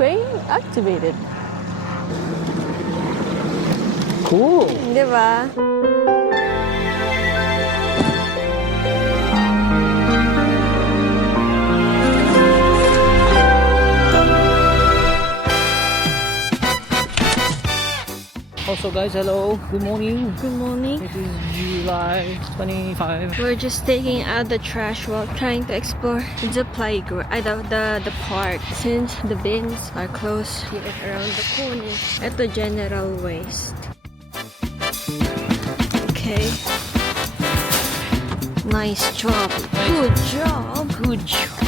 train activated. Cool. Di ba? Also guys, hello. Good morning. Good morning. It is July 25. We're just taking out the trash while trying to explore the playground, the park, since the bins are closed here around the corner at the general waste. Okay. Nice job. Good job. Good job.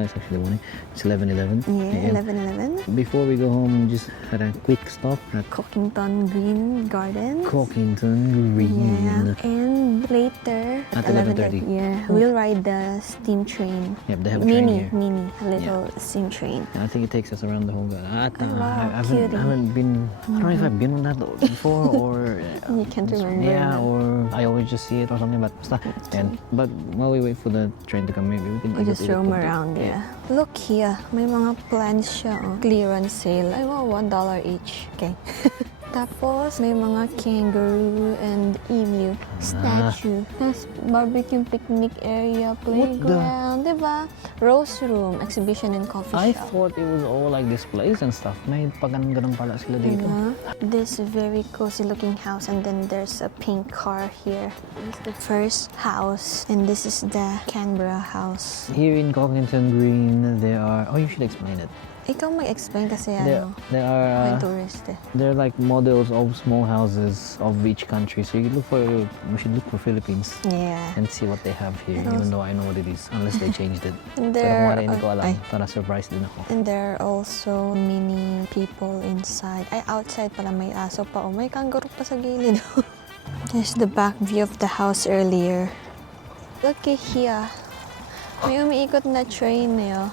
That's actually morning. It's 11:11. Yeah, 11:11. Before we go home, just had a quick stop at Cockington Green Garden. Cockington Green. Yeah, and later At 11:30. Yeah, we'll ride the steam train. Yep, they have a train here. Mini, little steam train. I think it takes us around the whole. Wow, I cutie. haven't been. I don't know if I've been on that before or. You can't remember. Yeah, na. or I always just see it or something. But but while we wait for the train to come, maybe we can We just roam around, yeah. Look here, may mga plants siya, oh. Clearance sale. Ay, wow, $1 each. Okay. Tapos, may mga kangaroo and emu statue. Tapos, barbecue picnic area, playground, diba? Rose room, exhibition and coffee I shop. thought it was all like displays and stuff. May pag-ganun pala sila dito. Diba? This very cozy looking house, and then there's a pink car here. This is the first house, and this is the Canberra house. Here in Cockington Green, there are. Oh, you should explain it. Ikaw mag-explain kasi There are. may tourist eh. They're like models of small houses of each country. So you should look for Philippines Yeah. and see what they have here. And Even also- though I know what it is, unless they changed it. And Pero there, kung wala, hindi ko alam. ay. Para surprised din ako. And there are also many people inside. Ay, outside pala may aso pa. Oh, may kangaroo pa sa gilid. There's the back view of the house earlier. Look here. May umiikot na train eh. Oh.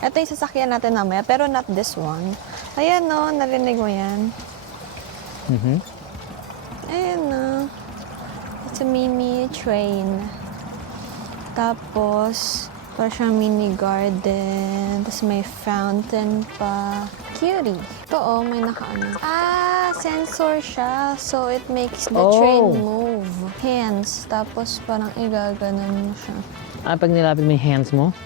Ito yung sasakyan natin namaya, pero not this one. Ayan no, narinig mo yan. Ayan no. It's a mini train. Tapos, para siyang mini garden. Tapos may fountain pa. Cutie. Ito oh, may nakaano. Ah, sensor siya. So, it makes the train move. Hands. Tapos, parang igaganon mo siya. Ah, pag nilapit mo yung hands mo?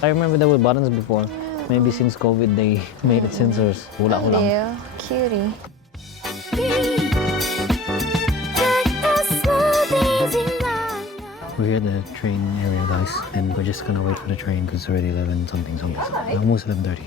I remember there were buttons before. Maybe since COVID, they made it sensors. Wala ko lang. Hello. Cutie. We're here at the train area, guys, and we're just gonna wait for the train because it's already 11 something. Almost 11:30.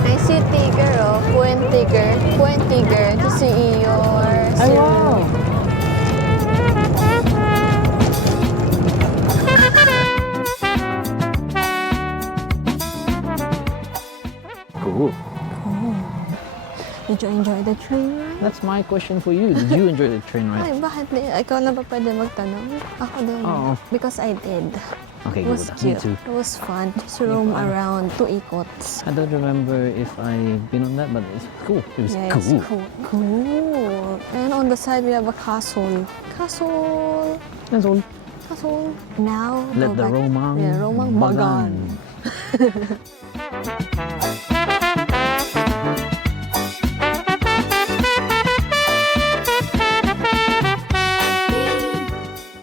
I see tiger oh, Queen tiger. Did you enjoy the train ride? That's my question for you. Did you enjoy the train ride? Ay, bakit di? Ikaw lang ba pwede magtanong? Ako din. Oo. Because I did. Okay, It was good. Me cute. too. It was fun. Just roam around to ikots. I don't remember if I've been on that, but it's cool. It was Yeah, cool. it's cool. And on the side, we have a castle. Castle. That's all. Castle. Now, Let go the back. romang Yeah, romang bagan.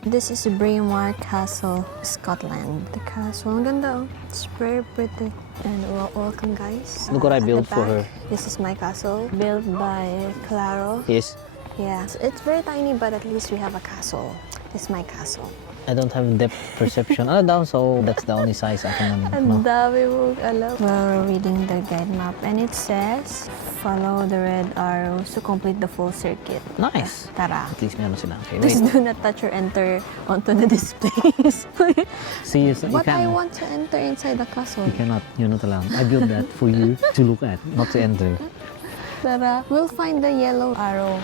This is Braemar Castle, Scotland. The castle, ang ganda oh. It's very pretty. And welcome guys. Look what I At built the for back, her. This is my castle, built by Claro. Yes. Yeah, it's very tiny, but at least we have a castle. This is my castle. I don't have depth perception. Ano daw? So that's the only size I can Ang dami mong alam. We're reading the guide map and it says, follow the red arrows to complete the full circuit. Nice. Tara. At least meron sila. Okay, Please wait. do not touch or enter onto the displays. See, you But I can't. want to enter inside the castle. You cannot. You're not allowed. I built that for you to look at, not to enter. Tara. We'll find the yellow arrow.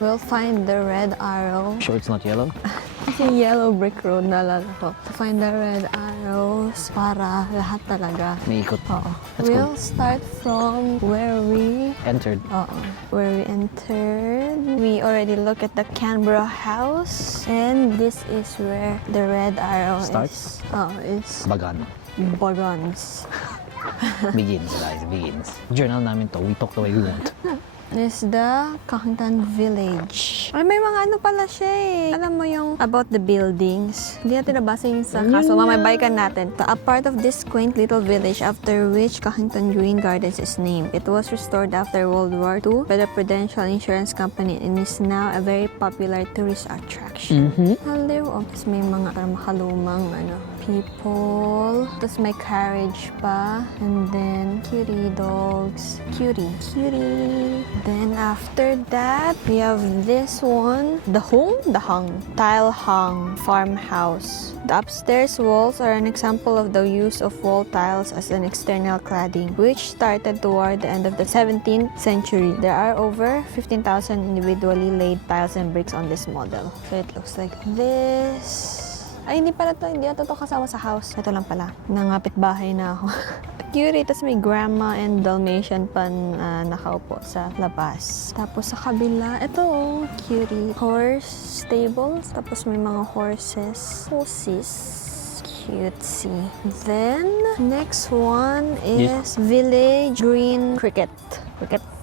We'll find the red arrow. Sure it's not yellow? Yung yellow brick road na ko. To find the red arrows para lahat talaga. May ikot. Oo. Let's We'll start from where we Entered. where we entered. We already looked at the Canberra house and this is where the red arrow Starts? is Bagan. Bagans. Begins, guys. Begins. Journal namin to. We talk the way we want. Is the Cockington Village. Ay, may mga ano pala siya eh. Alam mo yung about the buildings. Hindi natin nabasa yung sa kaso. Mamabaykan natin. A part of this quaint little village after which Cockington Green Gardens is named. It was restored after World War II by the Prudential Insurance Company and is now a very popular tourist attraction. Hello. Oh, tapos may mga parang makalumang people. Tapos may carriage pa. And then, cutie dogs. Cutie. Then after that, we have this one. The hung. Tile hung farmhouse. The upstairs walls are an example of the use of wall tiles as an external cladding, which started toward the end of the 17th century. There are over 15,000 individually laid tiles and bricks on this model. So it looks like this. Ay, hindi pala to. Hindi ito kasama sa house. Ito lang pala. Nangapit bahay na ako. Cutie, tapos may grandma and Dalmatian pa nakaupo sa labas. Tapos sa kabila, ito cutie. Horse stables. Tapos may mga horses. Cutesy. Then, next one is Village Green Cricket.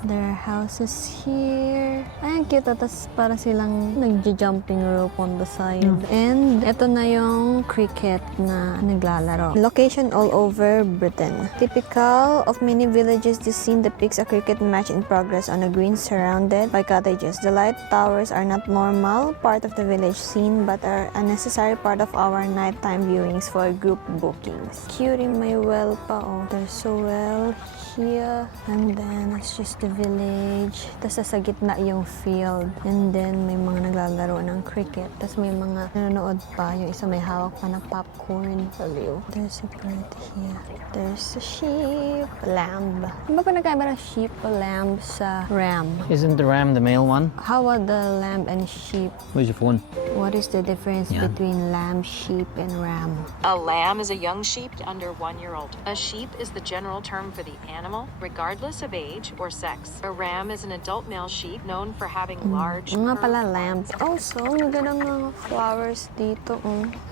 There are houses here. Ay, ang cute. Tapos para silang nagja-jumping rope on the side. And ito na yung cricket na naglalaro. Location all over Britain. Typical of many villages, this scene depicts a cricket match in progress on a green surrounded by cottages. The light towers are not normal part of the village scene but are a necessary part of our nighttime viewings for group bookings. Cutie, may well pa There's a well here. And then, it's just the village. Tapos sa gitna yung field. And then, may mga naglalaro ng cricket. Tapos may mga nanonood pa. Yung isa may hawak pa na popcorn. Baliw. There's a bird here. There's a sheep. Lamb. Di ba pinagkaiba ng sheep o lamb sa ram? Isn't the ram the male one? How about the lamb and sheep? Where's your phone? What is the difference between lamb, sheep, and ram? A lamb is a young sheep under 1 year old. A sheep is the general term for the animal, regardless of age or sex. A ram is an adult male sheep known for having large. Nga pala lambs. Also, magandang mga flowers dito.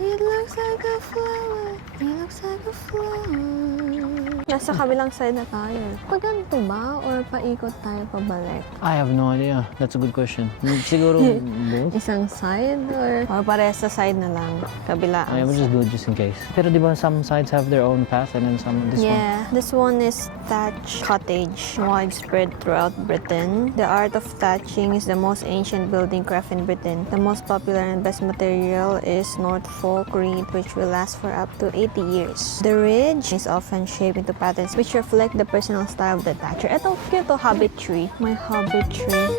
It looks like a flower. It looks like a flower. Nasa kabilang side na tayo. Paganto ba? Or paikot tayo pabalik? I have no idea. That's a good question. Siguro both. Isang side? Or parehas sa side na lang? Kabila. I will just do it just in case. Pero di ba some sides have their own path and then some this one? Yeah, this one is thatch cottage, widespread throughout Britain. The art of thatching is the most ancient building craft in Britain. The most popular and best material is Norfolk reed, which will last for up to 80 years. The ridge is often shaped into patterns which reflect the personal style of the thatcher. Ito, cute hobbit tree. My hobbit tree.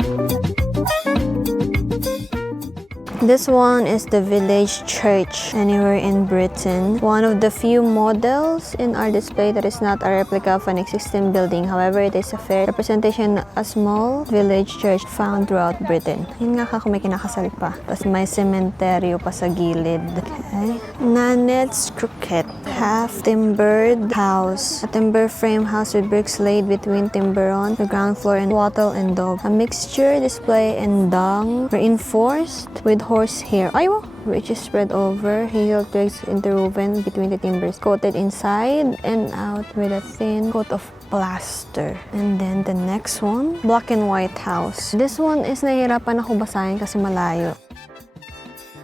This one is the village church anywhere in Britain. One of the few models in our display that is not a replica of an existing building. However, it is a fair representation of a small village church found throughout Britain. Yun nga kung may kinakasal pa. Tapos may cementerio pa sa gilid. Okay. Nanet's Croquet. Half timbered house. A timber frame house with bricks laid between timber on the ground floor and wattle and daub. A mixture display and dung reinforced with horsehair. Aywa! Which is spread over, hazel twigs interwoven between the timbers, coated inside and out with a thin coat of plaster. And then the next one, black and white house. This one is nahihirapan ako basahin kasi malayo.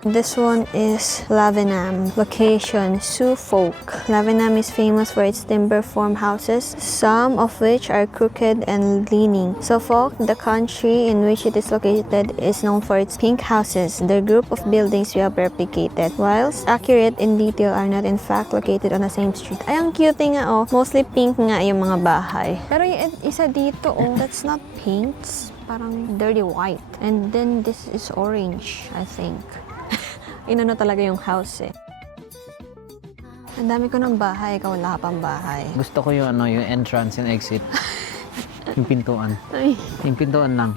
This one is Lavenham. Location, Suffolk. Lavenham is famous for its timber form houses, some of which are crooked and leaning. Suffolk, the country in which it is located, is known for its pink houses. The group of buildings we have replicated, whilst accurate in detail, are not in fact located on the same street. Ay, ang cute nga oh. Mostly pink nga yung mga bahay. Pero yung isa dito oh, that's not pink. It's parang dirty white. And then this is orange, I think. Inano talaga yung house eh. Ang dami ko ng bahay, ikaw wala ka pang bahay. Gusto ko yung yung entrance and exit. Yung pintuan. Ay. Yung pintuan lang.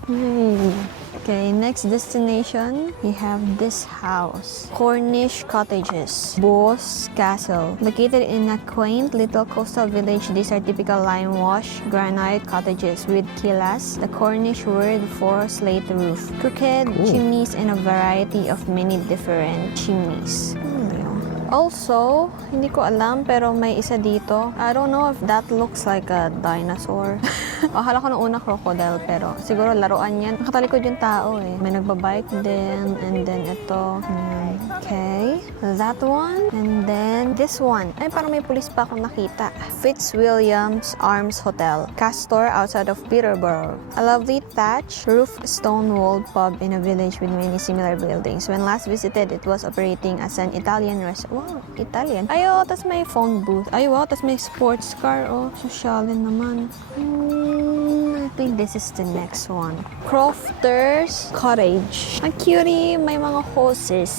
Okay, next destination, we have this house. Cornish Cottages, Bos Castle. Located in a quaint little coastal village, these are typical lime-wash granite cottages with killas, the Cornish word for slate roof. Crooked chimneys and a variety of many different chimneys. Also, hindi ko alam pero may isa dito. I don't know if that looks like a dinosaur. Akala ko nung una crocodile pero siguro laruan yan. Nakatalikod yung tao eh. May nagbabike din and then ito. Okay. That one. And then this one. Ay, parang may pulis pa akong nakita. Fitzwilliam's Arms Hotel. Castor outside of Peterborough. A lovely thatched roof stone-walled pub in a village with many similar buildings. When last visited, it was operating as an Italian restaurant. Wow, Italian. Ay, oh, tas may phone booth. Ay, wow, tas may sports car. Oh, sosyalin naman. I think this is the next one. Crofter's Cottage. Ang cutie, may mga horses.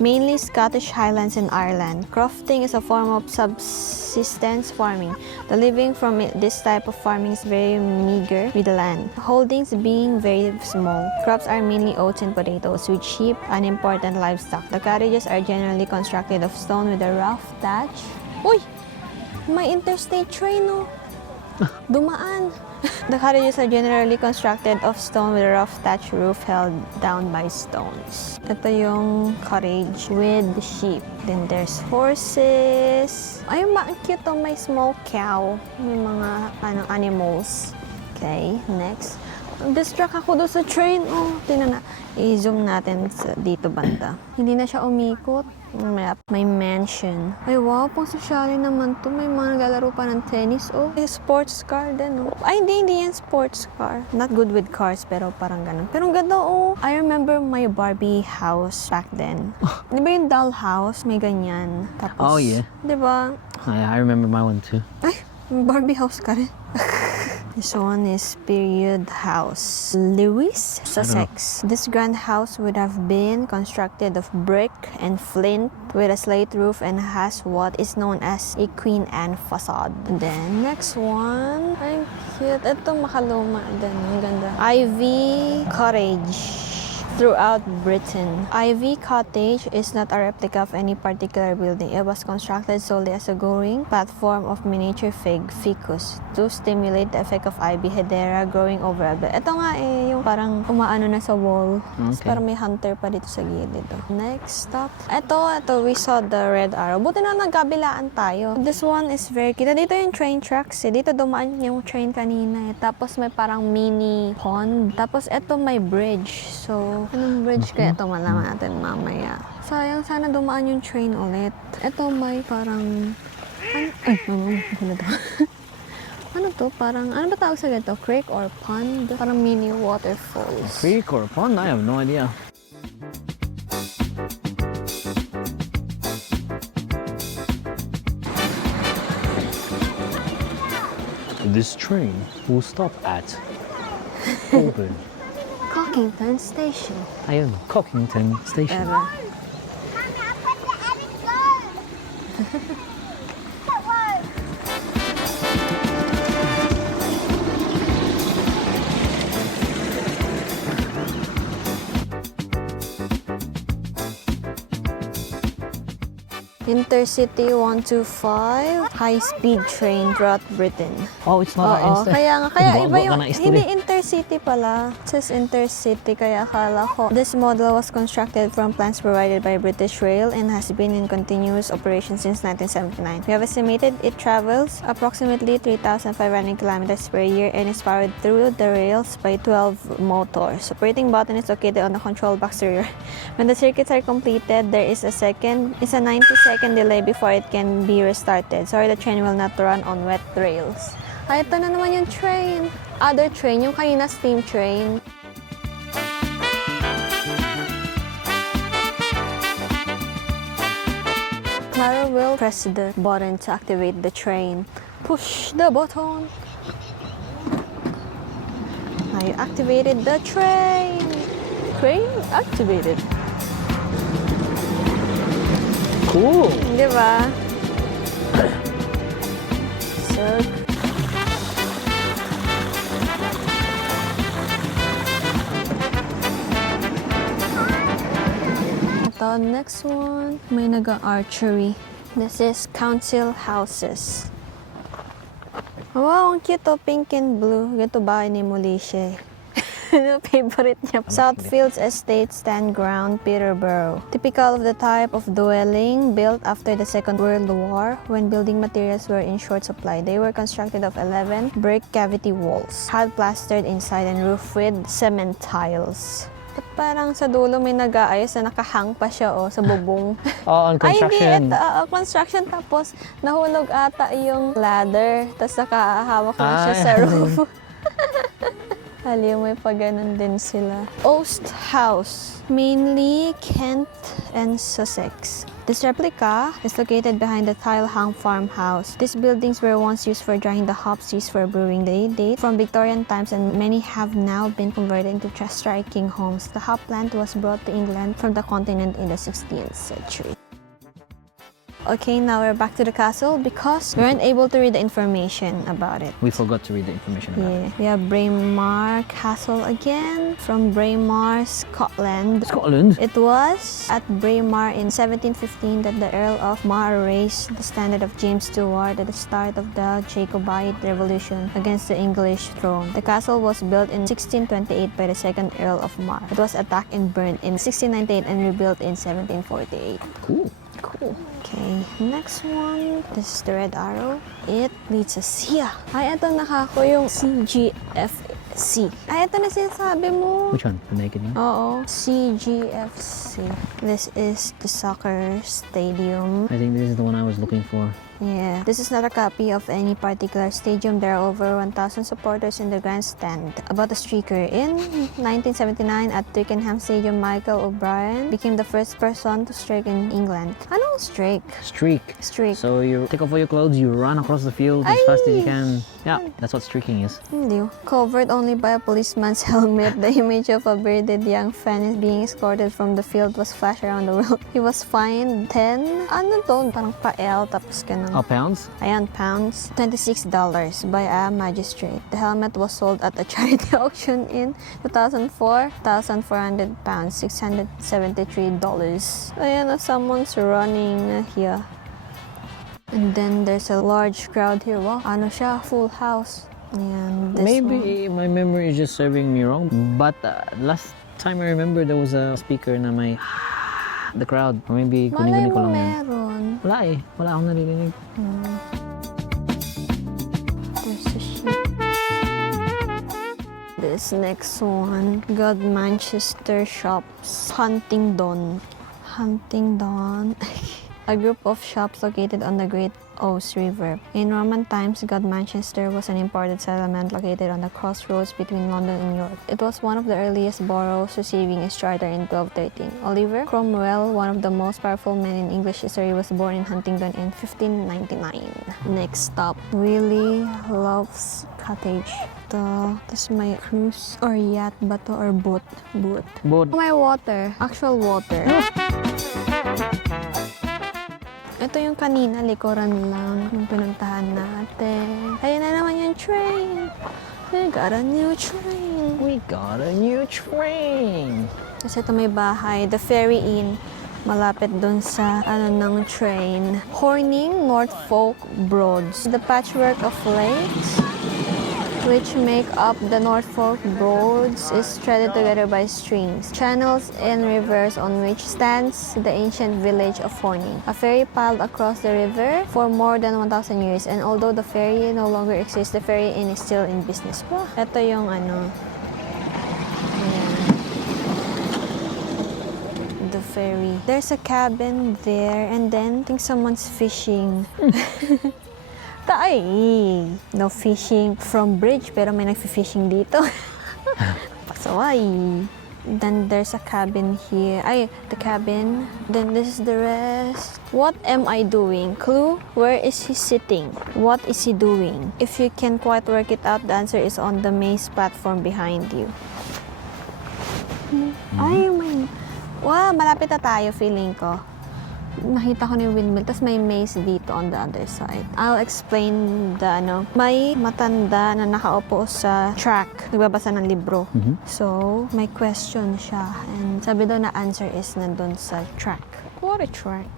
Mainly Scottish Highlands and Ireland. Crofting is a form of subsistence farming. The living from this type of farming is very meager with the land. Holdings being very small. Crops are mainly oats and potatoes, with sheep an important livestock. The cottages are generally constructed of stone with a rough thatch. Uy! May interstate train, oh! Dumaan! The cottages are generally constructed of stone with a rough thatch roof held down by stones. Ito yung cottage with the sheep. Then there's horses. Ay, cute oh, may small cow. May mga animals. Okay, next. Distract ako doon sa train. Oh, tingnan na. I-zoom natin sa dito banda. Hindi na siya umikot. May mansion. Ay, wow, pang sosyali naman to. May mga naglalaro pa ng tennis. Oh, may sports car din, oh. Ay, hindi yan sports car. Not good with cars, pero parang ganun. Pero ang ganda, oh. I remember my Barbie house back then. Di ba yung doll house? May ganyan. Tapos, oh, yeah. Di ba? I remember my one too. Ay, may Barbie house ka rin. This one is Period House. Lewis, Sussex. This grand house would have been constructed of brick and flint with a slate roof and has what is known as a Queen Anne facade. Then, next one. Ay, cute. Ito makaluma din. Ang ganda. Ivy Cottage. Throughout Britain. Ivy Cottage is not a replica of any particular building. It was constructed solely as a growing platform of miniature ficus to stimulate the effect of ivy hedera growing over a bed. Ito nga eh, yung parang umaano na sa wall. Okay. Parang may hunter pa dito sa gilid. Next stop. Ito, we saw the red arrow. Buti na nagkabilaan tayo. This one is very cute. Dito yung train tracks eh. Dito dumaan yung train kanina eh. Tapos may parang mini pond. Tapos ito may bridge. So, anong bridge kaya ito malaman natin mamaya. Sayang, sana dumaan yung train ulit. Ito may parang... Ano to? Parang... Ano ba tawag sa ganito? Creek or pond? Parang mini waterfalls. Creek or pond? I have no idea. This train will stop at Auburn. Cockington Station. Ayun, Cockington Station. Pero, Intercity 125, high-speed train throughout Britain. Oh, it's not Oo, kaya iba yung, na hindi intercity pala. It says intercity, kaya akala ko. This model was constructed from plans provided by British Rail and has been in continuous operation since 1979. We have estimated it travels approximately 3,500 kilometers per year and is powered through the rails by 12 motors. Operating button is located on the control box rear. When the circuits are completed, there is a 90-second delay before it can be restarted. Sorry, the train will not run on wet rails. Ay, ito na naman yung train. Other train, yung kanina steam train. Claro will press the button to activate the train. Push the button. I activated the train. Train activated. Cool. Di ba? So, ito, next one, may nag-archery. This is council houses. Wow, ang cute to, pink and blue. Ganito bahay ni Mauritia. Favorite niya. Southfields Estate Stand Ground, Peterborough. Typical of the type of dwelling built after the Second World War when building materials were in short supply. They were constructed of 11 brick cavity walls, had plastered inside and roofed with cement tiles. At parang sa dulo may nag-aayos na nakahang pa siya sa bubong. Oh, on construction. Ay, hindi. Construction tapos nahulog ata yung ladder. Tapos nakahawak na siya sa roof. Haliw, may paganon din sila. Oast House, mainly Kent and Sussex. This replica is located behind the tile-hung farmhouse. These buildings were once used for drying the hops used for brewing. They date from Victorian times and many have now been converted into striking homes. The hop plant was brought to England from the continent in the 16th century. Okay, now we're back to the castle because we weren't able to read the information about it. We forgot to read the information about it. We have Braemar Castle again from Braemar, Scotland. Scotland? It was at Braemar in 1715 that the Earl of Mar raised the standard of James Stuart at the start of the Jacobite Revolution against the English throne. The castle was built in 1628 by the second Earl of Mar. It was attacked and burnt in 1698 and rebuilt in 1748. Cool. Cool. Okay, next one. This is the red arrow. It leads us here. Ay, ito nakako yung CGFC. Ay, ito na sinasabi mo. Which one? The naked one? Oo, CGFC. This is the soccer stadium. I think this is the one I was looking for. Yeah, this is not a copy of any particular stadium. There are over 1,000 supporters in the grandstand. About the streaker. In 1979 at Twickenham Stadium, Michael O'Brien became the first person to streak in England. Anong streak? Streak. Streak. So you take off all your clothes, you run across the field as fast as you can. Yeah, that's what streaking is. Hindi. Covered only by a policeman's helmet, the image of a bearded young fan is being escorted from the field was flashed around the world. He was fined 10, ano to? Parang pa-L, tapos ganun. Oh, pounds? Ayan, pounds. $26 by a magistrate. The helmet was sold at a charity auction in 2004. 1,400 pounds, $673. Ayan, someone's running here. And then there's a large crowd here. Wow, ano siya? Full house. And this Maybe my memory is just serving me wrong, but last time I remember there was a speaker na may the crowd. Or maybe Malay kunin ko mo lang yun. meron. Wala eh. Wala akong naririnig. There's a sheep. This next one. God Manchester Shops. Huntingdon. Huntingdon. a group of shops located on the Great Ouse River. In Roman times, Manchester was an important settlement located on the crossroads between London and York. It was one of the earliest boroughs, receiving its charter in 1213. Oliver Cromwell, one of the most powerful men in English history, was born in Huntingdon in 1599. Next stop, Willie Love's Cottage. This may cruise or yacht ba to or boat? Boat. May water. Actual water. Ito yung kanina, likuran lang yung pinuntahan natin. Ayan na naman yung train. We got a new train. We got a new train. Kasi ito may bahay. The Ferry Inn. Malapit dun sa ng train. Horning, Norfolk Broads. The patchwork of lakes which make up the Norfolk Broads is threaded together by streams, channels, and rivers on which stands the ancient village of Horning. A ferry piled across the river for more than 1,000 years, and although the ferry no longer exists, the ferry inn is still in business. Wow. Ito yung the ferry. There's a cabin there, and then I think someone's fishing. No fishing from bridge, pero may nagfi-fishing dito. Pasaway. Then there's a cabin here. The cabin. Then this is the rest. What am I doing? Clue? Where is he sitting? What is he doing? If you can quite work it out, the answer is on the maze platform behind you. Wow, malapit na tayo, feeling ko. Nakita ko na yung windmill, tapos may maze dito on the other side. I'll explain may matanda na nakaupo sa track, nagbabasa ng libro. So, may question siya, and sabi daw na answer is nandun sa track. What a track?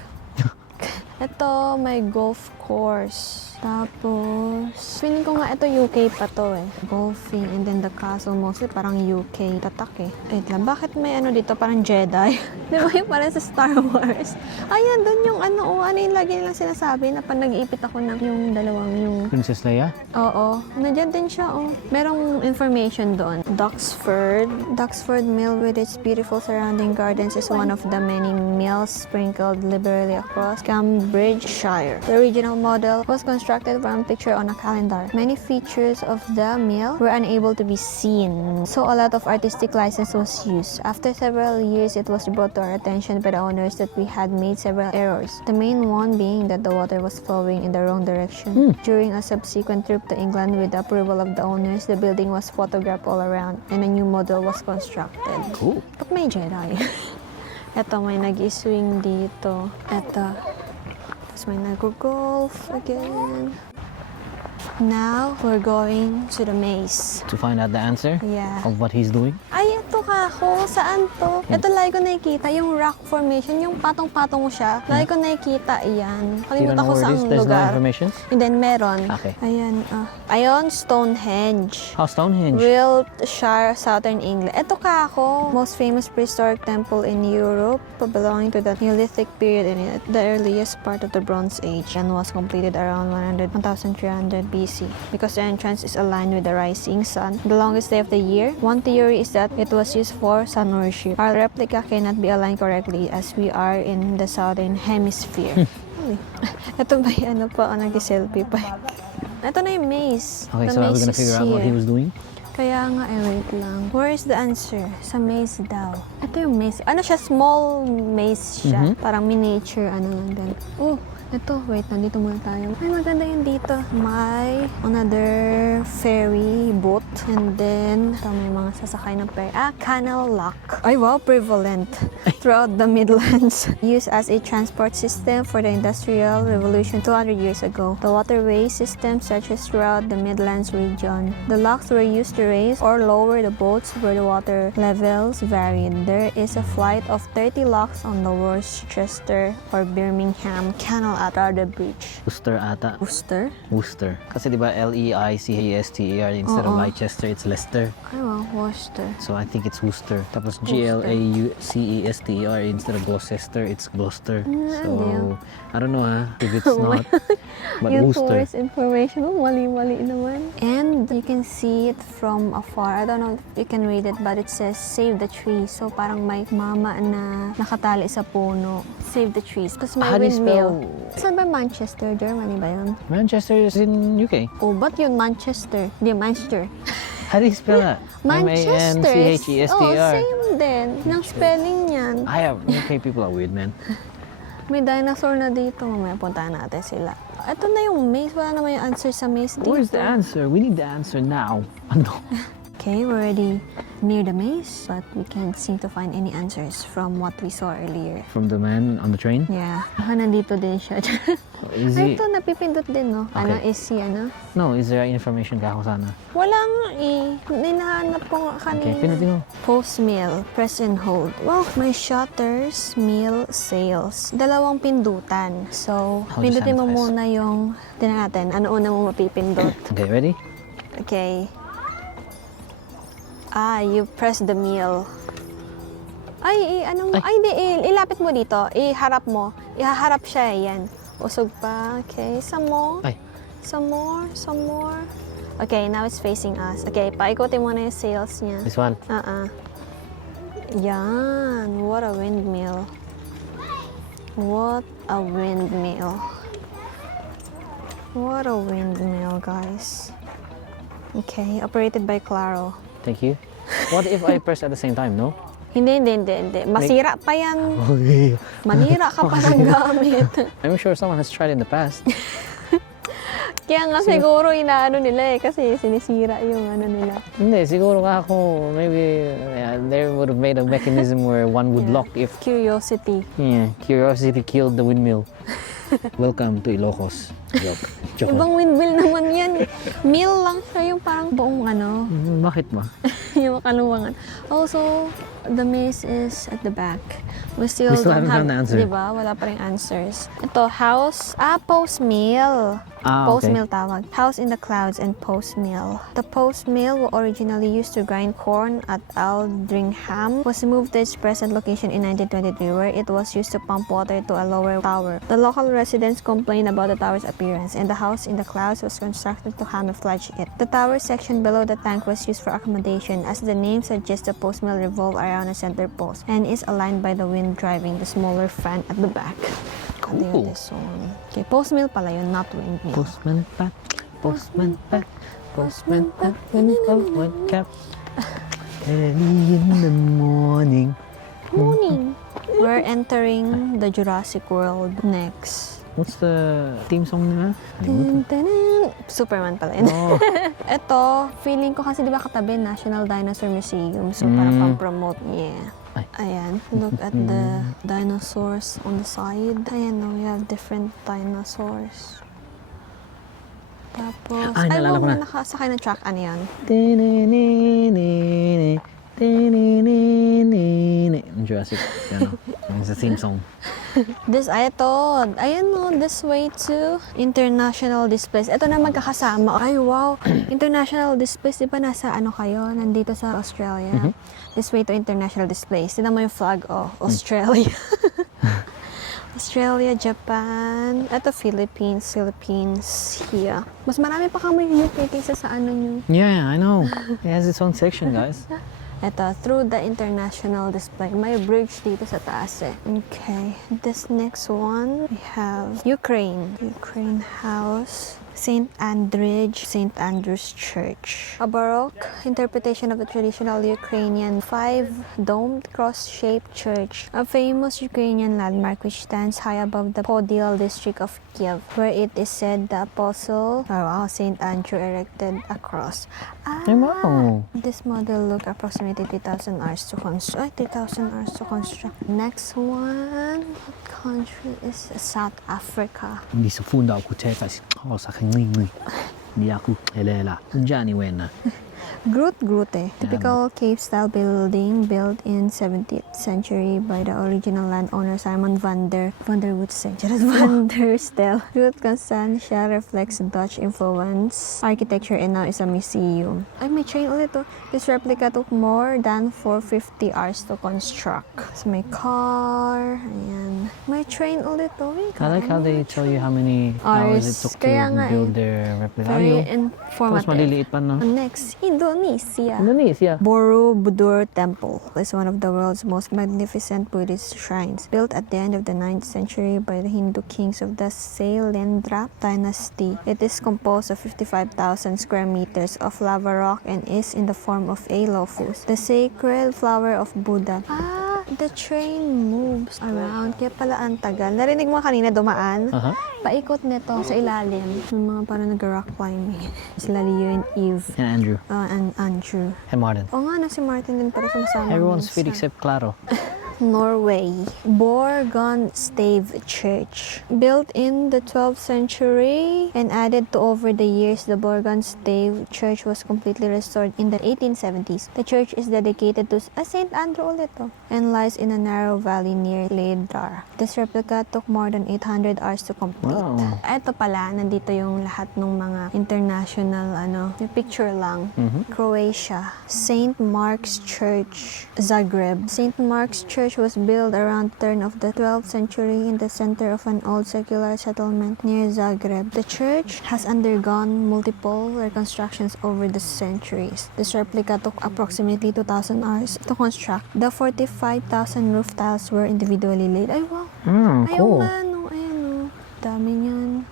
Ito, may golf course. Tapos, feeling ko nga ito UK pa to eh. Golfing, and then the castle mostly parang UK tatak eh. Wait lang, bakit may dito parang Jedi? Di ba yung parang sa Star Wars? Ayan, dun yung ano yung lagi nilang sinasabi na pag nag-iipit ako ng yung dalawang yung... Princess Leia? Oo, nandiyan din siya Merong information doon. Duxford Mill with its beautiful surrounding gardens is one of the many mills sprinkled liberally across Cambridgeshire. The original model was constructed from a picture on a calendar. Many features of the mill were unable to be seen, so a lot of artistic license was used. After several years, it was brought to our attention by the owners that we had made several errors. The main one being that the water was flowing in the wrong direction. During a subsequent trip to England with the approval of the owners, the building was photographed all around and a new model was constructed. Cool. But may Jedi. Ito, may nag-swing dito. Ito. Tapos may nag-golf again. Now, we're going to the maze. To find out the answer? Yeah. Of what he's doing? Ay, ito kako. Saan to? Ito, lagi ko nakikita. Yung rock formation, yung patong-patong siya. Lagi ko nakikita iyan. Kalimutan ko saang There's no lugar. information? And then, meron. Okay. Ayan. Ayon, Stonehenge. How Stonehenge? Wiltshire, Southern England. Ito kako. Most famous prehistoric temple in Europe, belonging to the Neolithic period in the earliest part of the Bronze Age, and was completed around 1300 BC. Because the entrance is aligned with the rising sun, the longest day of the year. One theory is that it was used for sun worship. Our replica cannot be aligned correctly as we are in the southern hemisphere. Ito ba yung nag-selfie pa? Ito na yung maze. Okay, The so are we maze gonna is figure out what he here. was doing? Kaya nga, wait lang. Where is the answer? Sa maze daw. Ito yung maze. Siya? Small maze siya. Parang miniature, lang din. Oh, ito. Wait, nandito muna tayo. Ay, maganda yun dito. May another ferry boat. And then, ito may mga sasakay ng ferry. Canal lock. Ay, wow, prevalent throughout the Midlands. Used as a transport system for the Industrial Revolution 200 years ago. The waterway system stretches throughout the Midlands region. The locks were used to raise or lower the boats where the water levels varied. There is a flight of 30 locks on the Worcester or Birmingham Canal at Rada Bridge. Worcester ata. Worcester? Worcester. Kasi di ba Leicesterr instead of Leicester, it's Leicester. Ay, wow, Worcester. So I think it's Worcester. Tapos Glaucester instead of Gloucester, it's Gloucester. So I don't know if it's not. But Yung Worcester. tourist information mo, mali-mali naman. And you can see it from afar. I don't know if you can read it, but it says, save the trees. So parang may mama na nakatali sa puno. Save the trees. Kasi may How do you windmill. spell- Saan ba Manchester? Germany ba yun? Manchester is in UK. Oh, ba't yun Manchester? Di, Manchester. How do you spell that? Manchester. Manchester. Oh, same din. Ng spelling niyan. UK people are weird, man. May dinosaur na dito. Mamaya puntahan natin sila. Ito na yung maze. Wala naman yung answer sa maze dito. Where's the answer? We need the answer now. Okay, we're already near the maze, but we can't seem to find any answers from what we saw earlier. From the man on the train? Yeah. Nandito din siya. Is Ay, he... ito, napipindot din, no? Ano, Okay. is si, ano? No, is there information ka ako sana? Wala nga eh. Hinahanap ko nga kanina. Okay, pinutin mo. Post meal, press and hold. Wow, may shutters, meal, sales. Dalawang pindutan. So, How do you pindutin mo sanitize? muna yung, tingnan natin, ano una mo mapipindot. Okay, ready? Okay. You press the meal. Ilapit mo dito. Iharap mo. Ihaharap siya, yan. Usog pa. Okay, some more. Ay. Some more, some more. Okay, now it's facing us. Okay, paikutin mo na yung sails niya. This one. Yan. What a windmill. What a windmill. What a windmill, guys. Okay, operated by Claro. Thank you. What if I press at the same time, no? Hindi. Masira pa yan. Okay. Manira ka pa ng gamit. I'm sure someone has tried in the past. Kaya nga siguro inaano nila eh, kasi sinisira yung ano nila. Hindi, siguro ka ako, maybe they would have made a mechanism where one would lock if... Curiosity. Yeah, curiosity killed the windmill. Welcome to Ilocos. Joke. Ibang windmill naman yan. Mill lang siya yung parang buong ano, Bakit ba? yung kaluwangan. Also, the maze is at the back. We still haven't don't have found the answer. Diba? Wala pa rin answers. Ito, house. Post mill. Post mill tawag. House in the clouds and post mill. The post mill, originally used to grind corn at Aldringham, was moved to its present location in 1923, where it was used to pump water to a lower tower. The local residents complained about the tower's appearance, and the house in the clouds was constructed to camouflage it. The tower section below the tank was used for accommodation, as the name suggests the post mill revolved around a center post and is aligned by the wind driving the smaller fan at the back. Cool. This one. Okay, post mill pala yun, not windmill. Postman back, postman back, postman back, one cap. Early in the morning. Morning. We're entering the Jurassic World next. What's the theme song nila? Dun, dun, dun. Superman pala yun. Oh. Ito, feeling ko kasi di ba katabi National Dinosaur Museum. So parang pang-promote. Yeah. Ayan, look at the dinosaurs on the side. Ayan, no, we have different dinosaurs. Tapos, naalala ko na. Nakasakay ng truck. Ano yan? Jurassic, it's a theme song. Ayan no, this way to international displays. Ito na magkakasama. Ay, wow. International displays, di ba nasa ano kayo? Nandito sa Australia. This way to international displays. Tignan mo yung flag, Australia. Australia, Japan. Ito, Philippines here. Mas marami pa kami UK kaysa sa ano nyo. Yeah, I know. It has its own section, guys. Ito, through the international display. May bridge dito sa taas eh. Okay, this next one, we have Ukraine House. St. Andrew's Church. A Baroque interpretation of the traditional Ukrainian five-domed cross-shaped church, a famous Ukrainian landmark which stands high above the Podil district of Kiev, where it is said the apostle, St. Andrew erected a cross. Wow. This model looked approximately 3,000 hours to construct. 3,000 hours to construct. Next one, what country is South Africa? Hindi sa funda ako check kasi ako sa kanyang hindi ako elela. Johnny Wena. Grotte. Typical cave-style building built in 17th century by the original landowner Simon van der Stel. Grotte Constantia reflects Dutch influence architecture and now is a museum. Ay, may train ulit to. This replica took more than 450 hours to construct. So may car, ayan. May train ulit to. I like how they tell you how many hours it took to Kaya nga build their replica. Very Tapos informative. maliliit pa, no? Next, Indonesia. Indonesia. Borobudur Temple is one of the world's most magnificent Buddhist shrines, built at the end of the 9th century by the Hindu kings of the Sailendra dynasty. It is composed of 55,000 square meters of lava rock and is in the form of a lotus, the sacred flower of Buddha. The train moves around. Kaya pala ang tagal. Narinig mo kanina dumaan? Paikot nito sa ilalim. Yung mga parang nag-rock climbing. Sila Leo and Eve. And Andrew. And Andrew. And Martin. O nga, si Martin din para sumasama. Everyone's fit minsan. except Claro. Norway. Borgund Stave Church. Built in the 12th century and added to over the years, the Borgund Stave Church was completely restored in the 1870s. The church is dedicated to St. Andrew ulit and lies in a narrow valley near Ledar. This replica took more than 800 hours to complete. Wow. Ito pala, nandito yung lahat ng mga international, yung picture lang. Croatia. St. Mark's Church, Zagreb. St. Mark's Church was built around the turn of the 12th century in the center of an old secular settlement near Zagreb. The church has undergone multiple reconstructions over the centuries. This replica took approximately 2,000 hours to construct. The 45,000 roof tiles were individually laid. Ay, wow! Cool. Ayan, dami niyan.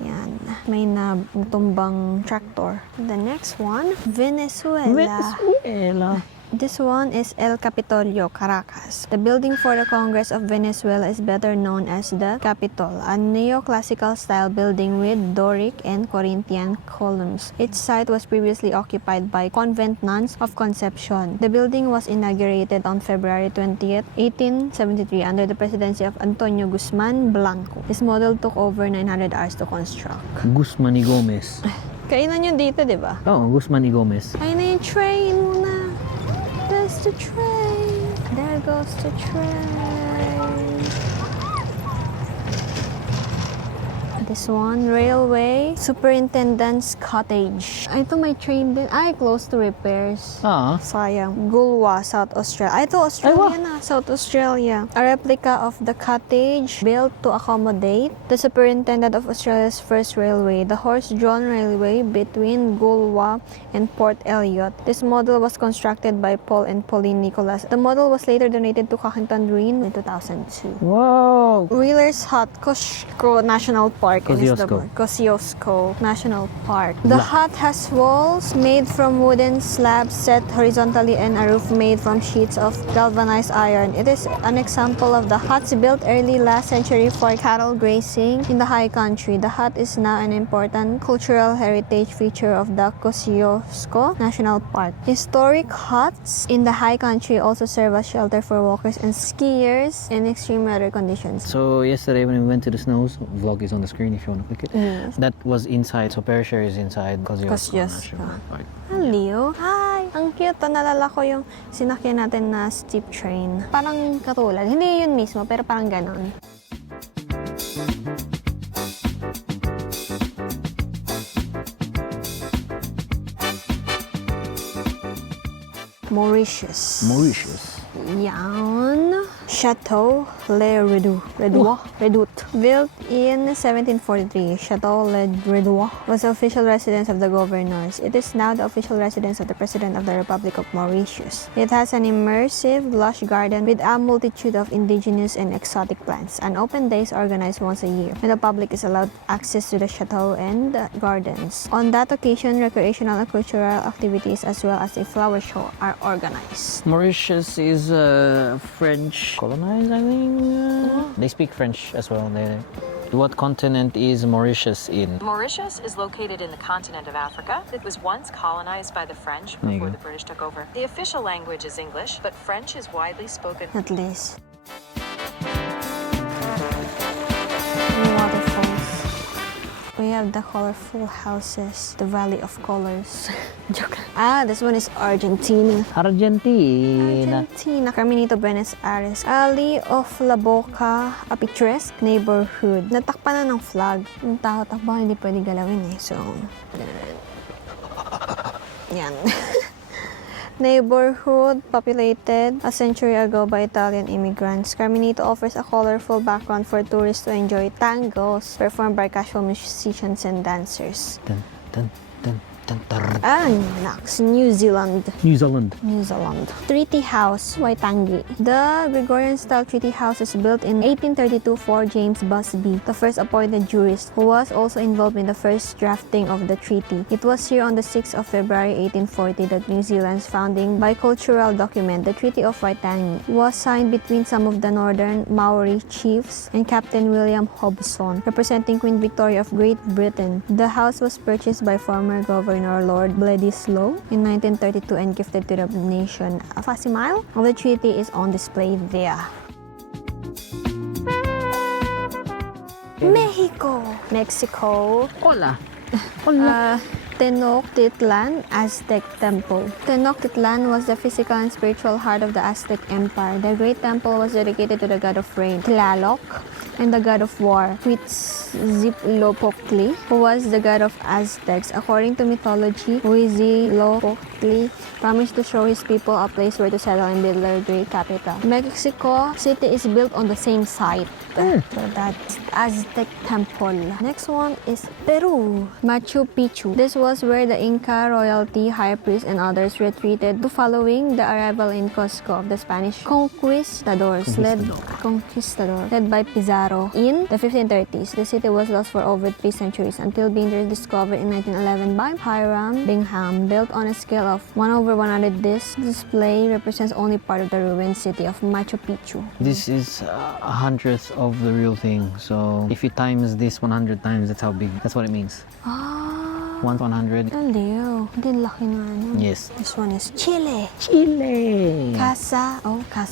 Yan. May natumbang tractor. The next one, Venezuela. This one is El Capitolio, Caracas. The building for the Congress of Venezuela is better known as the Capitol, a neoclassical style building with Doric and Corinthian columns. Its site was previously occupied by convent nuns of Concepcion. The building was inaugurated on February 20th, 1873 under the presidency of Antonio Guzman Blanco. This model took over 900 hours to construct. Guzman y Gomez. Kainan yun dito, di ba? Oh, Guzman y Gomez. Ayun na yung train muna. There's the train. There goes the train. This one, Railway Superintendent's Cottage. Ito may train din. Ay, close to repairs. Sayang. Gulwa, South Australia. Ito, Australia na. South Australia. A replica of the cottage built to accommodate the superintendent of Australia's first railway, the horse-drawn railway between Gulwa and Port Elliot. This model was constructed by Paul and Pauline Nicholas. The model was later donated to Cockington Green in 2002. Wow! Wheeler's Hut, Kosciuszko National Park. Kosciuszko National Park. The hut has walls made from wooden slabs set horizontally and a roof made from sheets of galvanized iron. It is an example of the huts built early last century for cattle grazing in the high country. The hut is now an important cultural heritage feature of the Kosciuszko National Park. Historic huts in the high country also serve as shelter for walkers and skiers in extreme weather conditions. So yesterday when we went to the snows, vlog is on the screen if you want to click it. Yes. That was inside, so Pershare is inside Kosciuszko Kosciuszko. National Park. Hello. Hi! Ang cute. Nalala ko yung sinakyan natin na steep train. Parang katulad. Hindi yun mismo, pero parang ganon. Mauritius. Yan. Chateau Le Redoute. Built in 1743, Chateau Le Redoute was the official residence of the governors. It is now the official residence of the President of the Republic of Mauritius. It has an immersive, lush garden with a multitude of indigenous and exotic plants. An open day is organized once a year, when the public is allowed access to the chateau and the gardens. On that occasion, recreational and cultural activities as well as a flower show are organized. Mauritius is French colonized, I think. They speak French as well. What continent is Mauritius in? Mauritius is located in the continent of Africa. It was once colonized by the French before the British took over. The official language is English, but French is widely spoken. At least. Waterfalls. we have the colorful houses, the Valley of Colors. Joke. Ah, this one is Argentina. Argentina. Caminito Buenos Aires. Alley of La Boca, a picturesque neighborhood. Natakpan na ng flag. Yung takbo, hindi pwede galawin eh. So, yan. Neighborhood populated a century ago by Italian immigrants. Caminito offers a colorful background for tourists to enjoy tangos performed by casual musicians and dancers. Dun, dun, dun, dun, dun. And next, New Zealand. New Zealand. New Zealand. Treaty House, Waitangi. The Gregorian-style treaty house was built in 1832 for James Busby, the first appointed jurist, who was also involved in the first drafting of the treaty. It was here on the 6th of February 1840 that New Zealand's founding bicultural document, the Treaty of Waitangi, was signed between some of the northern Maori chiefs and Captain William Hobson, representing Queen Victoria of Great Britain. The house was purchased by former Governor Lord Bledisloe in 1932 and gifted to the nation. A facsimile of the treaty is on display there. Mexico. Hola. Tenochtitlan Aztec Temple. Tenochtitlan was the physical and spiritual heart of the Aztec Empire. The great temple was dedicated to the god of rain, Tlaloc, and the god of war, Huitzilopochtli, who was the god of Aztecs. According to mythology, Huitzilopochtli promised to show his people a place where to settle and build their great capital. Mexico City is built on the same site. So that's Aztec Temple. Next one is Peru, Machu Picchu. This was where the Inca royalty, high priest, and others retreated following the arrival in Cusco of the Spanish conquistadors led by Pizarro in the 1530s. The city was lost for over 3 centuries until being rediscovered in 1911 by Hiram Bingham. Built on a scale of 1/100, this display represents only part of the ruined city of Machu Picchu. This is a hundredth of the real thing. So if you times this 100 times, that's how big. That's what it means. 1/100. Aliw. Hindi laki nga nun. Yes. This one is Chile. Chile. Casa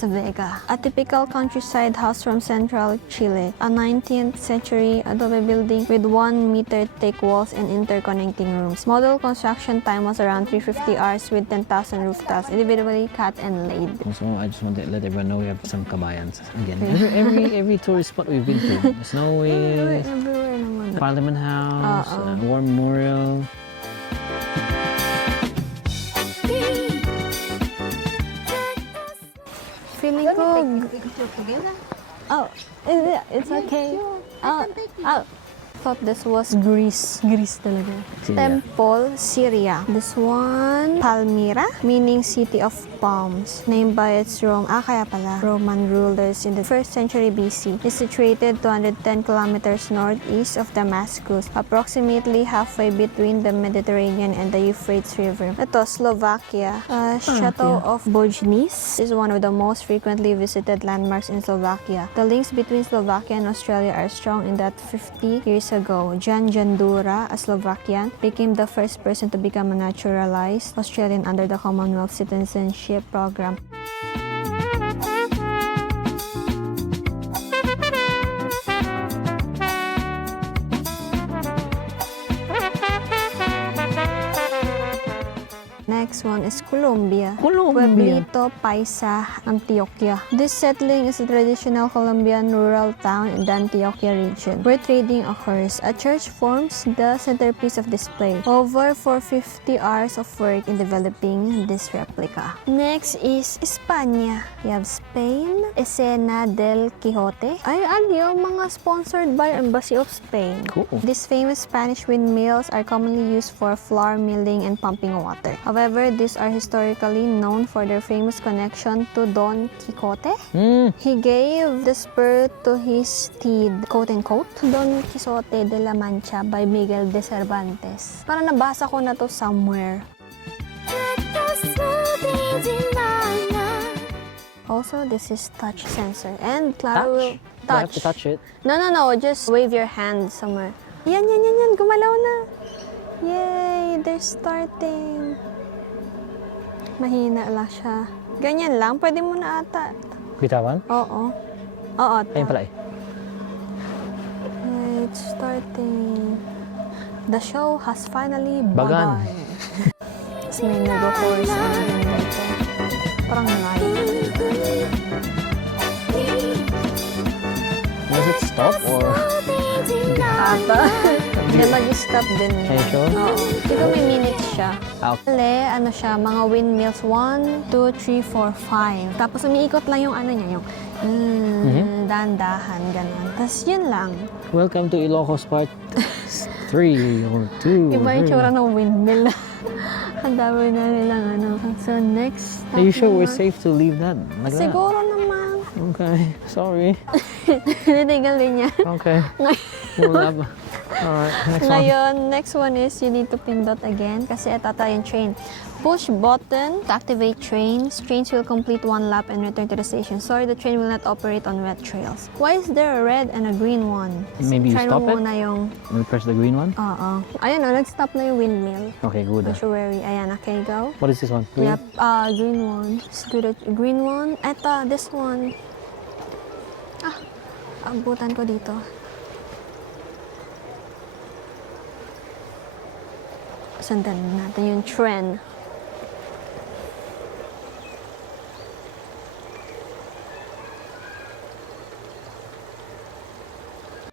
Vega. A typical countryside house from central Chile. A 19th century adobe building with 1 meter thick walls and interconnecting rooms. Model construction time was around 350 hours with 10,000 roof tiles individually cut and laid. Also, I just want to let everyone know we have some kabayans again. Every tourist spot we've been to. Snow Whales, Everywhere naman. Parliament House, War Memorial. Feeling ko. Oh, it's okay. Thought this was Greece. Greece talaga. Syria. Temple, Syria. This one, Palmyra, meaning city of palms, named by its Roman rulers in the 1st century BC. It's situated 210 kilometers northeast of Damascus, approximately halfway between the Mediterranean and the Euphrates River. Ito, Slovakia. Chateau of Bojnice is one of the most frequently visited landmarks in Slovakia. The links between Slovakia and Australia are strong in that 50 years ago, Jan Jandura, a Slovakian, became the first person to become a naturalized Australian under the Commonwealth Citizenship Program. Next one is Colombia. Pueblito Paisa, Antioquia. This settling is a traditional Colombian rural town in the Antioquia region where trading occurs. A church forms the centerpiece of display. Over 450 hours of work in developing this replica. Next is España. You have Spain, Escena del Quijote. Ay, yung mga sponsored by Embassy of Spain. Cool. These famous Spanish windmills are commonly used for flour milling and pumping water. However, these are historically known for their famous connection to Don Quixote. He gave the spur to his steed, quote-unquote, Don Quixote de la Mancha by Miguel de Cervantes. Parang nabasa ko na to somewhere. Also, this is touch sensor. And Claro will Do I have to touch it? No. Just wave your hand somewhere. Yan. Gumalaw na. Yay! They're starting. Mahina lang siya. Ganyan lang. Pwede mo na ata. Bitawan? Oo. Ayun pala eh. It's starting. The show has finally Bagan. begun. Tapos may nag-horse na dito. Parang live. Was it stop or? Ata. Hindi mag-stop din Are you yun. sure? Oo. Dito may minutes siya. Okay. Bale, ano siya, mga windmills. 1, 2, 3, 4, 5. Tapos umiikot lang yung ano niya, yung dahan-dahan, gano'n. Tapos yun lang. Welcome to Ilocos Part 3 or 2. Iba yung tsura ng windmill. Ang dami na nilang ano. So next stop Are you sure we're naman. safe to leave that? Like that? Siguro naman. Okay, sorry. Tinitignan din niya. Okay. Wala ba? Alright, next one. Ngayon, next one is you need to pindot again kasi ito yung train. Push button to activate trains. Trains will complete one lap and return to the station. Sorry, the train will not operate on wet trails. Why is there a red and a green one? Maybe you Try stop mo it? muna yung... We press the green one? Oo. Ayun o, nag-stop na yung windmill. Okay, good. Don't you worry. Ayan, okay, go. What is this one? Green? Yep, green one. Let's do the green one. Eto, this one. Abutan ko dito. Sundan natin yung trend.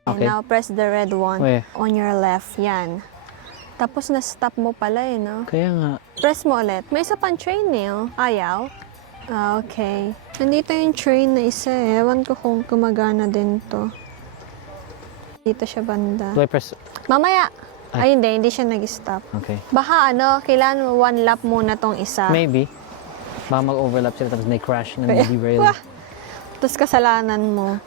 And Okay. now press the red one Where? on your left. Yan. Tapos na-stop mo pala eh, no? Kaya nga. Press mo ulit. May isa pang train eh, oh. Ayaw? Okay. Nandito yung train na isa eh. Ewan ko kung gumagana din to. Dito siya banda. Do I press? Mamaya! Ay. Ay, hindi siya nag-stop. Okay. Baka ano, kailangan mo one lap muna tong isa. Maybe. Baka mag-overlap sila tapos may crash na derail. Wah! Tapos kasalanan mo.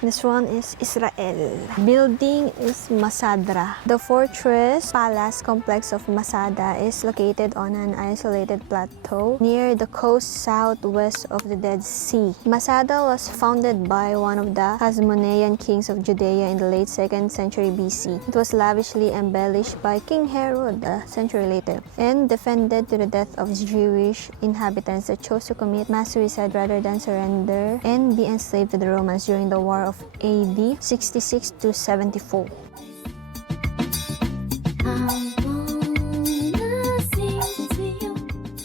This one is Israel. Building is Masada. The fortress palace complex of Masada is located on an isolated plateau near the coast southwest of the Dead Sea. Masada was founded by one of the Hasmonean kings of Judea in the late 2nd century BC. It was lavishly embellished by King Herod a century later and defended to the death of Jewish inhabitants that chose to commit mass suicide rather than surrender and be enslaved to the Romans during the War of AD 66 to 74.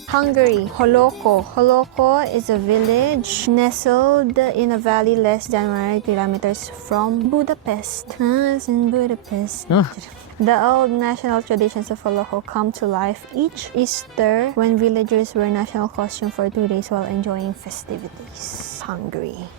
Hungary, Holoko. Holoko is a village nestled in a valley less than 100 kilometers from Budapest. It's in Budapest. Ah. The old national traditions of Holoko come to life each Easter when villagers wear national costume for 2 days while enjoying festivities. Hungary.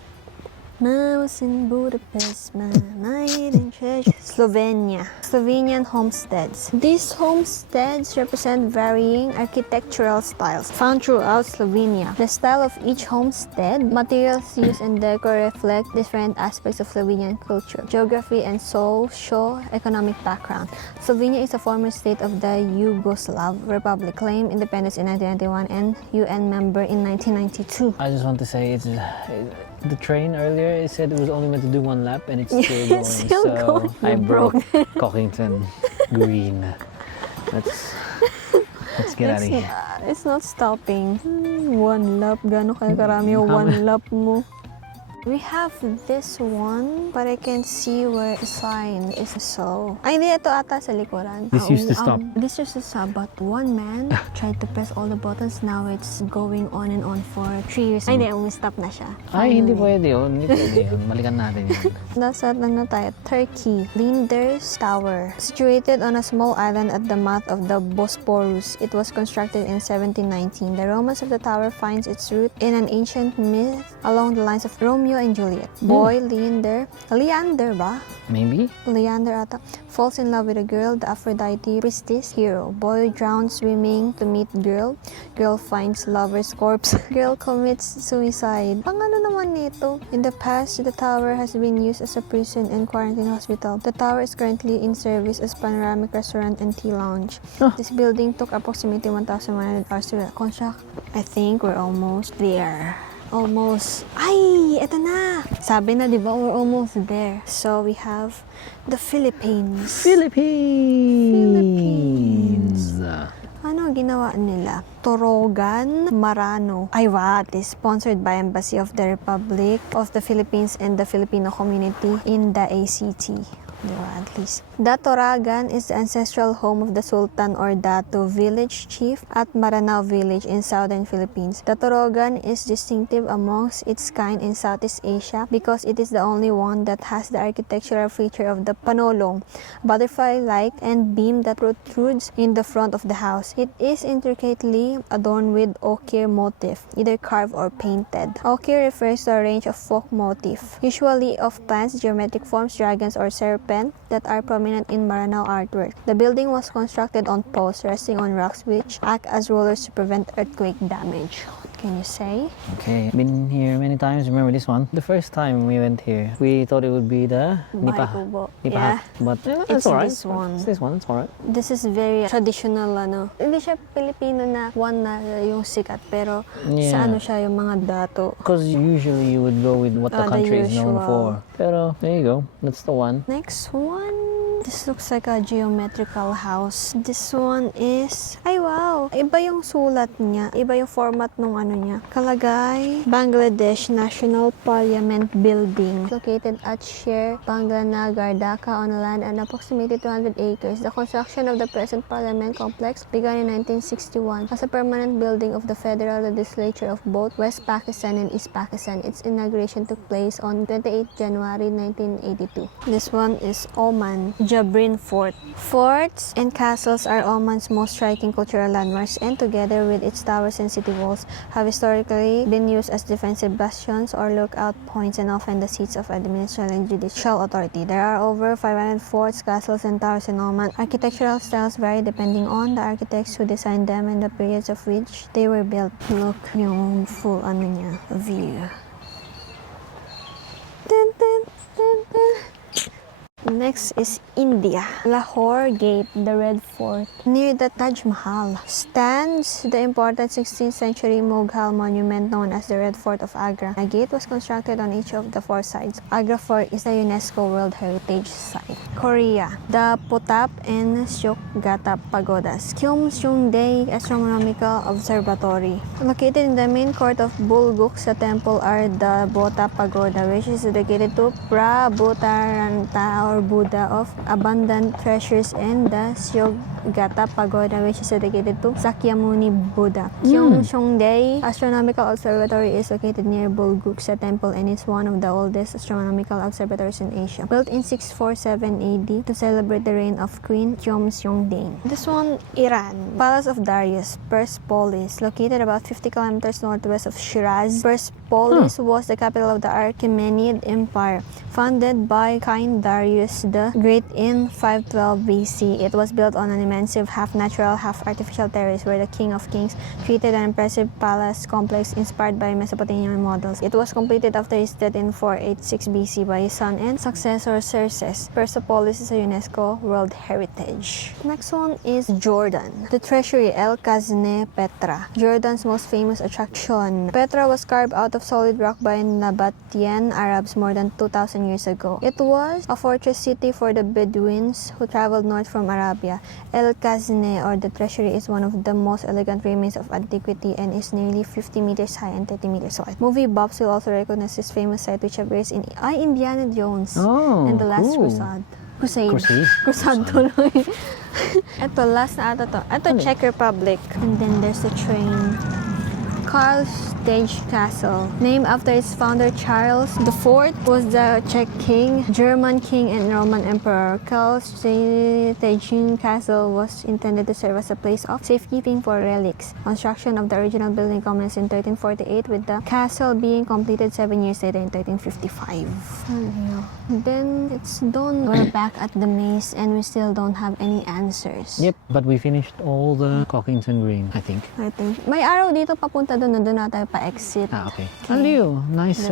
Mouse in Budapest, my hidden treasure. Slovenia. Slovenian homesteads. These homesteads represent varying architectural styles found throughout Slovenia. The style of each homestead, materials used, and decor reflect different aspects of Slovenian culture, geography, and socio-economic background. Slovenia is a former state of the Yugoslav Republic, claimed independence in 1991 and UN member in 1992. I just want to say the train earlier, it said it was only meant to do one lap and it's still going. It's still so going. I You broke Cockington Green. Let's get out of here. It's not stopping. One lap. Gano'n kaya karami yung one lap mo? We have this one, but I can see where the sign is so. Ay, hindi. Ito ata sa likuran. This used to stop. This used to stop, but one man tried to press all the buttons. Now it's going on and on for 3 years. Ay, hindi. Stop na siya. Ay, hindi Finally. pwede yun. Hindi pwede yun. Balikan natin yun. Nasa na tayo? Turkey. Linder's Tower. Situated on a small island at the mouth of the Bosporus. It was constructed in 1719. The romance of the tower finds its root in an ancient myth along the lines of Romeo and Juliet. Boy, Leander ba? Maybe? Leander ata, falls in love with a girl, the Aphrodite priestess hero. Boy drowns swimming to meet girl. Girl finds lover's corpse. Girl commits suicide. Ang ano naman nito? In the past, the tower has been used as a prison and quarantine hospital. The tower is currently in service as panoramic restaurant and tea lounge. Oh. This building took approximately 1,100 hours to construct. I think we're almost there. Almost. Ay! Eto na! Sabi na, di ba? We're almost there. So, we have the Philippines. Philippines. Ano ginawa nila? Torogan Marano. Ay, what? Is sponsored by Embassy of the Republic of the Philippines and the Filipino community in the ACT. Diba, at least. The Toragan is the ancestral home of the Sultan or Datu village chief at Maranao village in southern Philippines. The Torogan is distinctive amongst its kind in Southeast Asia because it is the only one that has the architectural feature of the panolong, butterfly-like and beam that protrudes in the front of the house. It is intricately adorned with ochre motif, either carved or painted. Ochre refers to a range of folk motif, usually of plants, geometric forms, dragons, or serpents that are prominent in Maranao artwork. The building was constructed on posts resting on rocks which act as rollers to prevent earthquake damage. What can you say? Okay, been here many times. Remember this one? The first time we went here, we thought it would be the Kubo. Nipahat. But It's it's alright. this one. It's this one, it's alright. This is very traditional, ano. Hindi siya Pilipino na one na yung sikat, pero sa ano siya yung mga dato. Because usually you would go with what the The country is known usual. for. Pero there you go, that's the one. Next one. This looks like a geometrical house. This one is... Ay, wow! Iba yung sulat niya. Iba yung format nung ano niya. Kalagay, Bangladesh National Parliament Building. Located at Sher Banglanagar, Dhaka on a land and approximately 200 acres. The construction of the present parliament complex began in 1961 as a permanent building of the federal legislature of both West Pakistan and East Pakistan. Its inauguration took place on 28 January 1982. This one is Oman. Jabrin Fort. Forts and castles are Oman's most striking cultural landmarks and together with its towers and city walls have historically been used as defensive bastions or lookout points and often the seats of administrative and judicial authority. There are over 500 forts, castles, and towers in Oman. Architectural styles vary depending on the architects who designed them and the periods of which they were built. Look yung full ano niya, view. Dun, dun, dun, dun. Next is India. Lahore Gate, the Red Fort. Near the Taj Mahal stands the important 16th century Mughal monument known as the Red Fort of Agra. A gate was constructed on each of the four sides. Agra Fort is a UNESCO World Heritage Site. Korea. The Potap and Syokgata Pagodas. Gyeongseongdae Astronomical Observatory. Located in the main court of Bulguksa Temple are the Bota Pagoda, which is dedicated to Prabhutaranta or Buddha of abundant treasures, and the Syokgata Pagoda, which is dedicated to Sakyamuni Buddha. Gyeongseongdae Astronomical Observatory is located near Bulguksa Temple and is one of the oldest astronomical observatories in Asia. Built in 647 AD to celebrate the reign of Queen Gyeongseongdae. This one, Iran. Palace of Darius, Persepolis, located about 50 kilometers northwest of Shiraz. Persepolis was the capital of the Achaemenid Empire, founded by King Darius the Great in 512 BC. It was built on an immense half-natural, half-artificial terrace where the King of Kings created an impressive palace complex inspired by Mesopotamian models. It was completed after his death in 486 BC by his son and successor Xerxes. Persepolis is a UNESCO World Heritage. Next one is Jordan. The treasury El Kazne Petra, Jordan's most famous attraction. Petra was carved out of solid rock by Nabatean Arabs more than 2,000 years ago. It was a fortress city for the Bedouins who traveled north from Arabia. El Kazne, or the treasury, is one of the most elegant remains of antiquity and is nearly 50 meters high and 30 meters wide. Movie buffs will also recognize this famous site, which appears in Indiana Jones and the Last Crusade. Crusade tuloy. Ito, last na ata to. Ito, Czech Republic. And then there's the train. Karlstage Castle. Named after its founder Charles IV, was the Czech king, German king, and Roman emperor. Karlstage Castle was intended to serve as a place of safekeeping for relics. Construction of the original building commenced in 1348, with the castle being completed 7 years later in 1355. Then it's done. We're back at the maze and we still don't have any answers. Yep, but we finished all the Cockington Green, I think. May araw dito papunta doon na doon na tayo pa-exit. Okay. Aliyo, nice.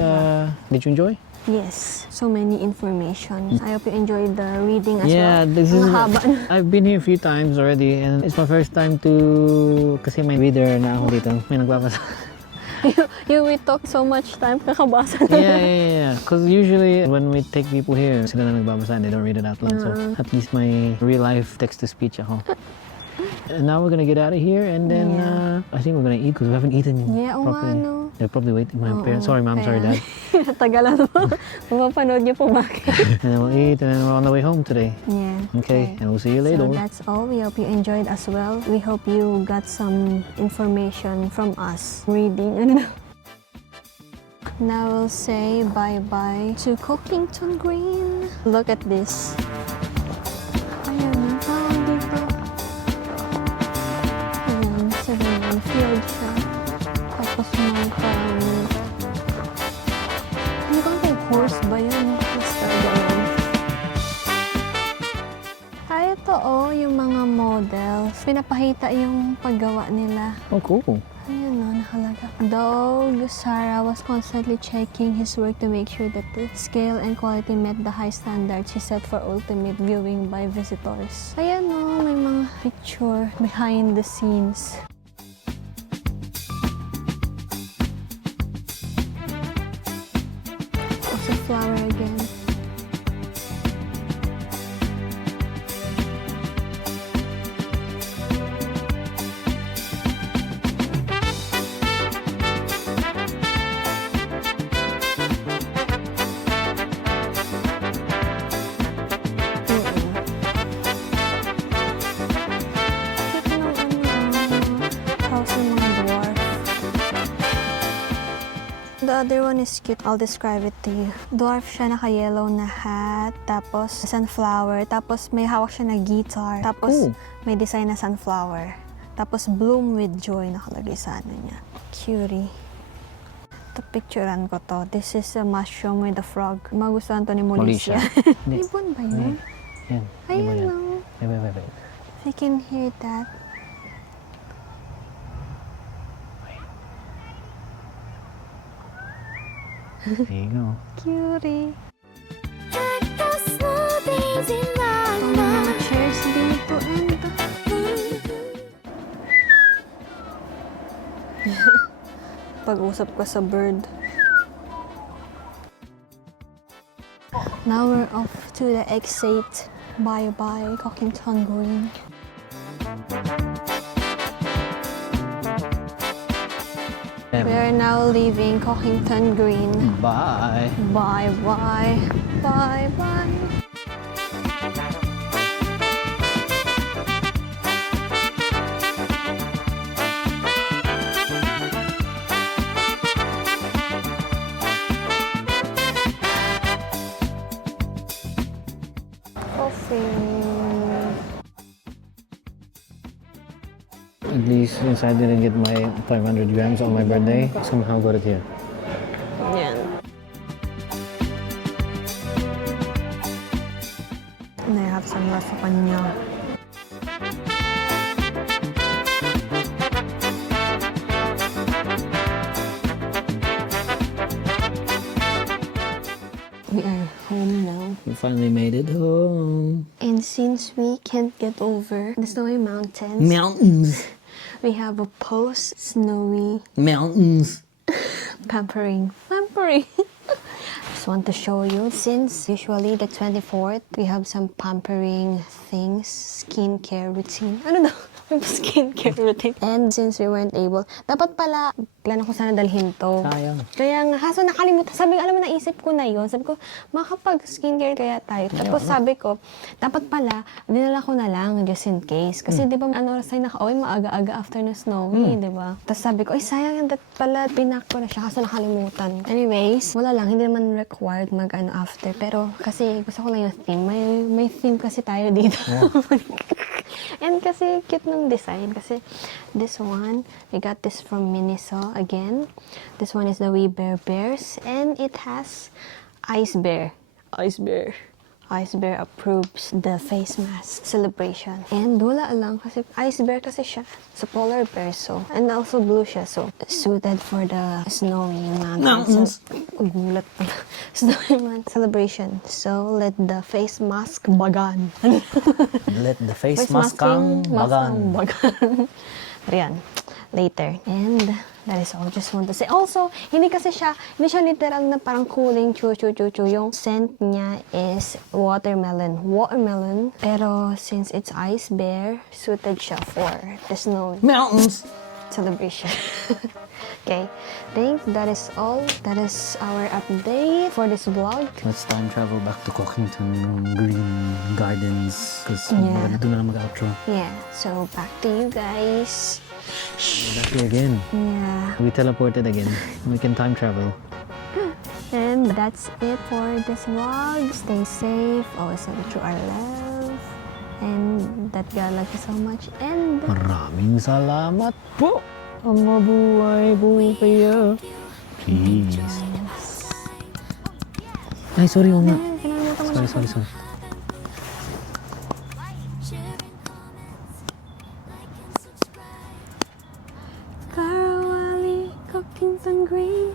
Did you enjoy? Yes, so many information. I hope you enjoyed the reading as well. Yeah, this is. Mahaba. I've been here a few times already, and it's my first time to. Kasi may reader na ako dito. May nagbabasa. We talk so much time, kakabasa na. Yeah. Because usually when we take people here, sila na nagbabasa and they don't read it out loud. So at least my real life text-to-speech ako. And now we're gonna get out of here and then I think we're gonna eat because we haven't eaten properly. No. They're probably waiting. My parents. Sorry, mom. Sorry, dad. Tagalan mo. Mapapanood niyo po bakit. And then we'll eat and then we're on the way home today. Yeah. Okay. And we'll see you later. So that's all. We hope you enjoyed as well. We hope you got some information from us reading. Now we'll say bye-bye to Cockington Green. Look at this. Ayan, ang tawag dito. Ayan, sabihin, field siya. Tapos may parang... Ano ba kung horse ba yun? Basta ganun. Ito yung mga models. Pinapahita yung paggawa nila. Oh, cool. Ayan o, nakalagay. Dog Sarah was constantly checking his work to make sure that the scale and quality met the high standards he set for ultimate viewing by visitors. Ayan o, may mga picture behind the scenes. It's a flower again. The other one is cute. I'll describe it to you. Dwarf siya, naka-yellow na hat, tapos sunflower, tapos may hawak siya na guitar, tapos may design na sunflower, tapos bloom with joy nakalagay sa ano niya. Cutie. Ito, picturean ko to. This is a mushroom with a frog. Magustuhan to ni Mauritius. Ibon ba yun? Yan. Ayun no. Wait. I can hear that. There you go. Cutie. Mga chairs dito and... Pag-usap ka sa bird. Now we're off to the exit. Bye-bye, Cockington Green. We are now leaving Cockington Green. Bye. Bye-bye. Bye-bye. At least since I didn't get my 500 grams on my birthday, somehow got it here. Yan. And I have some left sa kanya. We are home now. We finally made it home. And since we can't get over the snowy mountains, we have a post-snowy Mountains. pampering. Just want to show you, since usually the 24th, we have some pampering things, skincare routine. Ano daw? Skincare routine. And since we weren't able, dapat pala, plano ko sana dalhin to. Sayang. Kaya nga, kaso nakalimutan. Sabi ko, alam mo, naisip ko na yun. Sabi ko, makapag-skincare kaya tayo. Tapos sabi ko, dapat pala, dinala ko na lang, just in case. Kasi di ba, ano oras tayo naka-uwi, maaga-aga after na snowy, di ba? Tapos sabi ko, ay sayang yan, dapat pala, pinak ko na siya, kaso nakalimutan. Anyways, wala lang, hindi naman required mag-ano after. Pero kasi gusto ko lang yung theme. May theme kasi tayo dito. Yeah. And kasi cute ng design. Kasi this one, we got this from Miniso again. This one is the We Bear Bears. And it has Ice Bear. Ice Bear approves the face mask celebration. And wala lang kasi Ice Bear kasi siya. So polar bear, so. And also blue siya, so suited for the snowy mountains. Gulat pala. Snowy mountain celebration. So let the face mask bagan. Let the face mask bagan. Ayan. Later. And That is all. Just want to say. Also, hindi siya literal na parang cooling, chu. Yung scent niya is watermelon. Pero since it's ice bear, suited siya for the snow Mountains! celebration. Okay, think that is all. That is our update for this vlog. Let's time travel back to Cockington Green Gardens because doon na lang mag-outro. Yeah, so back to you guys. Back here again. Yeah. We teleported again. We can time travel. And that's it for this vlog. Stay safe. Always send it through our love. And that God love you so much. And Maraming salamat po. Ang mabuhay po kayo. Peace. Ay, sorry, nga. Sorry. ClaRoali, Cockington Green.